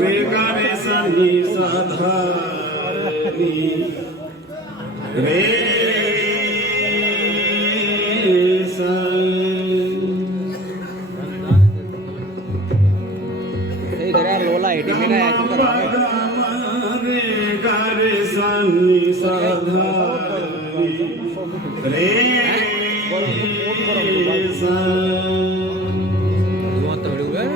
रे गा रे सा नी सा धा नी रे सा इधर यार लोला एटी में का रे गा रे सा नी सा धा नी रे सा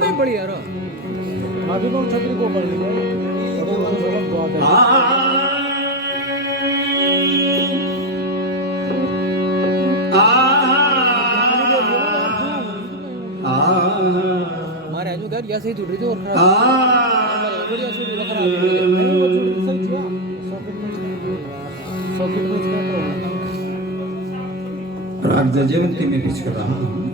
नहीं पड़ी यार अभी कौन छतरी को पड़ गई हमारे आजू घर यहाँ से ही टूट रही थी और राग जयवंती में पिच कर रहा हूँ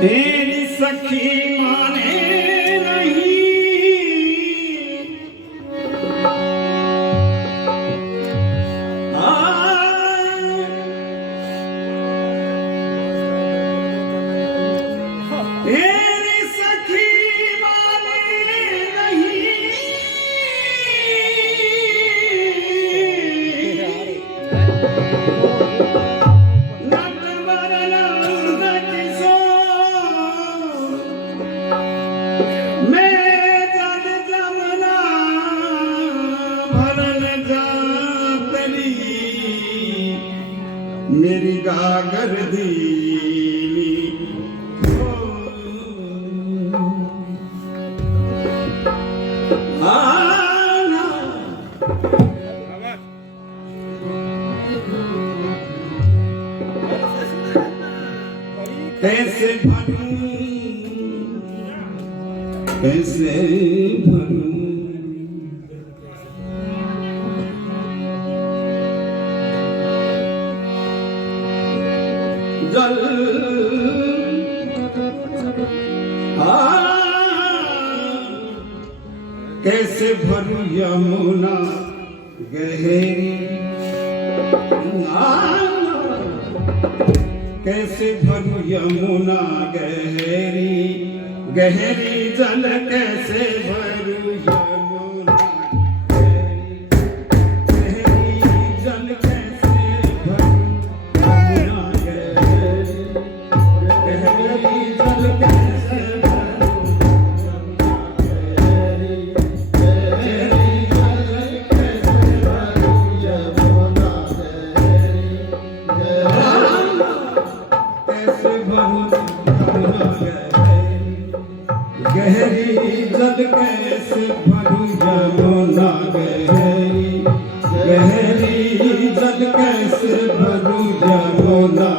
तेरी सखी माने नहीं तेरी सखी माने मेरी गागर दीनी आना कैसे भरूं कैसे भरूं जल कैसे भरूं यमुना गहरी कैसे भरूं यमुना गहरी गहरी जल कैसे भरूं यमुना गहरी जल कैसे भरूं यमुना गहरी जल कैसे गहरी जल कैसे भरूं यमुना गहरी गहरी जल कैसे भरूं यमुना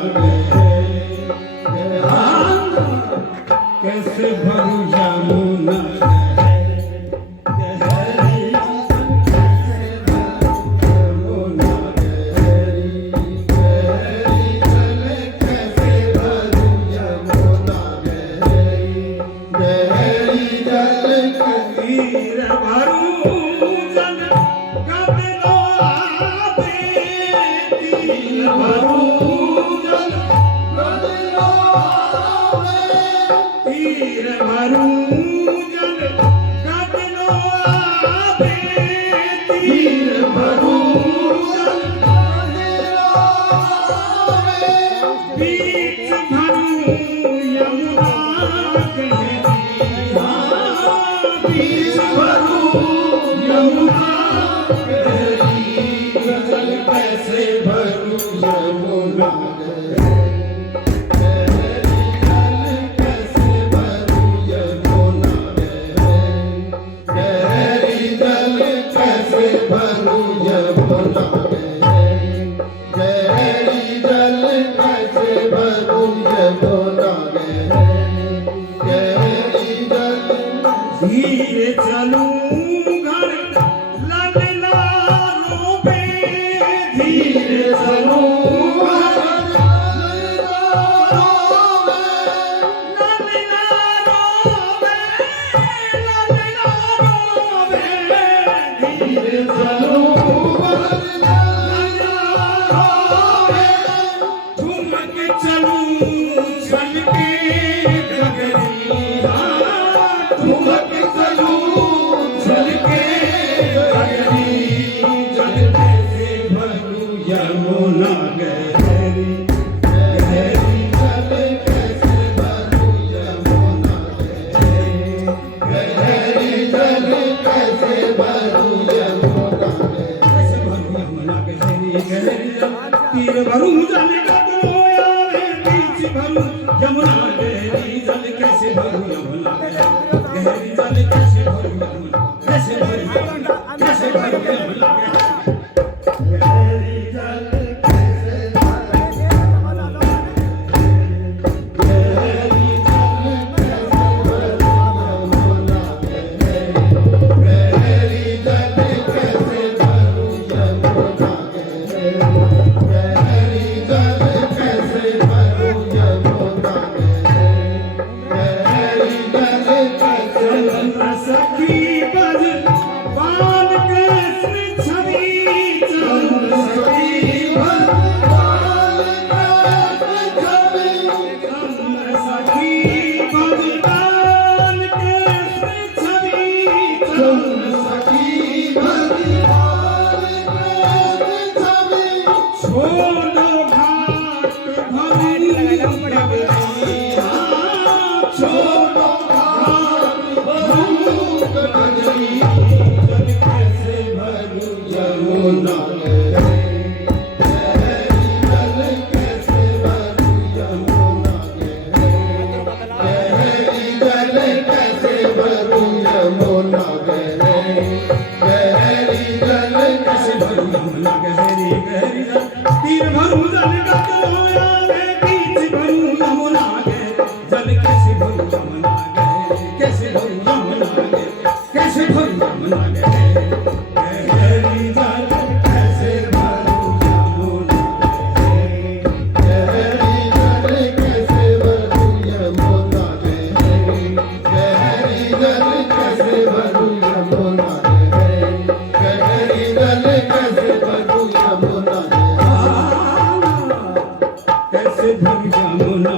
कैसे भरूं यमुना गहरी यमुना गहरी गहरी जल कैसे भरूं यमुना गहरी जल कैसे भरूं यमुना कैसे भरूं यमुना गहरी गहरी जल तीर भरूं जल गगनोया रे बीच भरूं यमुना गहरी जल कैसे भरूं यमुना गहरी जल कैसे भरूं यमुना कैसे भरूं कैसे भरूं यमुना गहरी जल कैसे गहरी जल कैसे गहरी जल कैसे भरूं यमुना गहरी जल कैसे भरूं यमुना गहरी जल कैसे सखी बज बाल कैसे छवि चंद सखी बज बाल कैसे छवि चंद सखी बज बाल कैसे छवि चंद सखी बज बाल कैसे छवि छोड़ो घाट भरी नगरिया छोड़ो घाट भरी जल कैसे भरूं यमुना गहरी जल कैसे भरूं यमुना गहरी जल कैसे भरूं यमुना गहरी जल कैसे भरूं यमुना गहरी गहरी जल तीर भरूं जल गगनोया रे बीच भरूं यमुना जल कैसे भरूं यमुना कैसे भरूं यमुना कैसे भरूं यमुना गहरी जल कैसे भरूं यमुना गहरी जल कैसे भरूं यमुना गहरी जल कैसे भरूं यमुना गहरी जल कैसे भरूं यमुना कैसे भरूं यमुना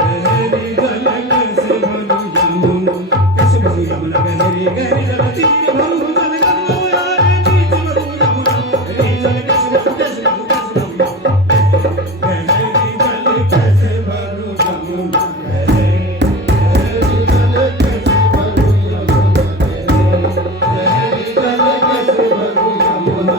गहरी जल कैसे भरूं यमुना कैसे भरूं यमुना गहरी गहरी जल तीर भरूं जल गगनोया रे बीच भरूं यमुना गहरी जल कैसे भरूं कैसे भरूं गहरी जल कैसे भरूं यमुना गहरी जल कैसे भरूं यमुना गहरी जल कैसे भरूं यमुना